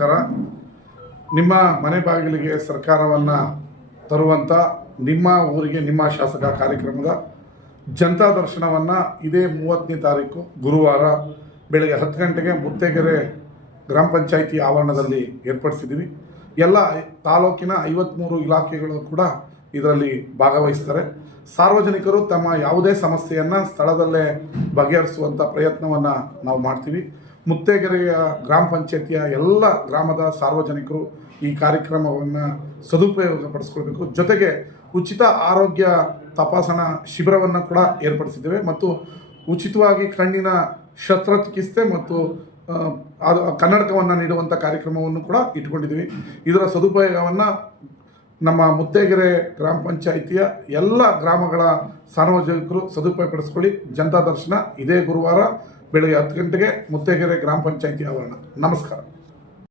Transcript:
ನಮಸ್ಕಾರ. ನಿಮ್ಮ ಮನೆ ಬಾಗಿಲಿಗೆ ಸರ್ಕಾರವನ್ನು ತರುವಂಥ ನಿಮ್ಮ ಊರಿಗೆ ನಿಮ್ಮ ಶಾಸಕ ಕಾರ್ಯಕ್ರಮದ ಜನತಾ ದರ್ಶನವನ್ನು ಇದೇ 30ನೇ ತಾರೀಕು ಗುರುವಾರ ಬೆಳಗ್ಗೆ 10 ಗಂಟೆಗೆ ಮುತ್ತೇಗೆರೆ ಗ್ರಾಮ ಪಂಚಾಯಿತಿ ಆವರಣದಲ್ಲಿ ಏರ್ಪಡಿಸಿದ್ದೀವಿ. ಎಲ್ಲ ತಾಲೂಕಿನ 53 ಇಲಾಖೆಗಳು ಕೂಡ ಇದರಲ್ಲಿ ಭಾಗವಹಿಸ್ತಾರೆ. ಸಾರ್ವಜನಿಕರು ತಮ್ಮ ಯಾವುದೇ ಸಮಸ್ಯೆಯನ್ನು ಸ್ಥಳದಲ್ಲೇ ಬಗೆಹರಿಸುವಂಥ ಪ್ರಯತ್ನವನ್ನು ನಾವು ಮಾಡ್ತೀವಿ. ಮುತ್ತೇಗೆರೆಯ ಗ್ರಾಮ ಪಂಚಾಯಿತಿಯ ಎಲ್ಲ ಗ್ರಾಮದ ಸಾರ್ವಜನಿಕರು ಈ ಕಾರ್ಯಕ್ರಮವನ್ನು ಸದುಪಯೋಗಪಡಿಸ್ಕೊಳ್ಬೇಕು. ಜೊತೆಗೆ ಉಚಿತ ಆರೋಗ್ಯ ತಪಾಸಣಾ ಶಿಬಿರವನ್ನು ಕೂಡ ಏರ್ಪಡಿಸಿದ್ದೇವೆ ಮತ್ತು ಉಚಿತವಾಗಿ ಕಣ್ಣಿನ ಶಸ್ತ್ರಚಿಕಿತ್ಸೆ ಮತ್ತು ಕನ್ನಡಕವನ್ನು ನೀಡುವಂಥ ಕಾರ್ಯಕ್ರಮವನ್ನು ಕೂಡ ಇಟ್ಕೊಂಡಿದ್ದೀವಿ. ಇದರ ಸದುಪಯೋಗವನ್ನು ನಮ್ಮ ಮುತ್ತೇಗೆರೆ ಗ್ರಾಮ ಪಂಚಾಯಿತಿಯ ಎಲ್ಲ ಗ್ರಾಮಗಳ ಸಾರ್ವಜನಿಕರು ಸದುಪಯೋಗಪಡಿಸ್ಕೊಳ್ಳಿ. ಜನತಾ ದರ್ಶನ ಇದೇ ಗುರುವಾರ ಬೆಳಗ್ಗೆ 10 ಗಂಟೆಗೆ ಮುತ್ತೇಗೆರೆ ಗ್ರಾಮ ಪಂಚಾಯಿತಿ ಆವರಣ. ನಮಸ್ಕಾರ.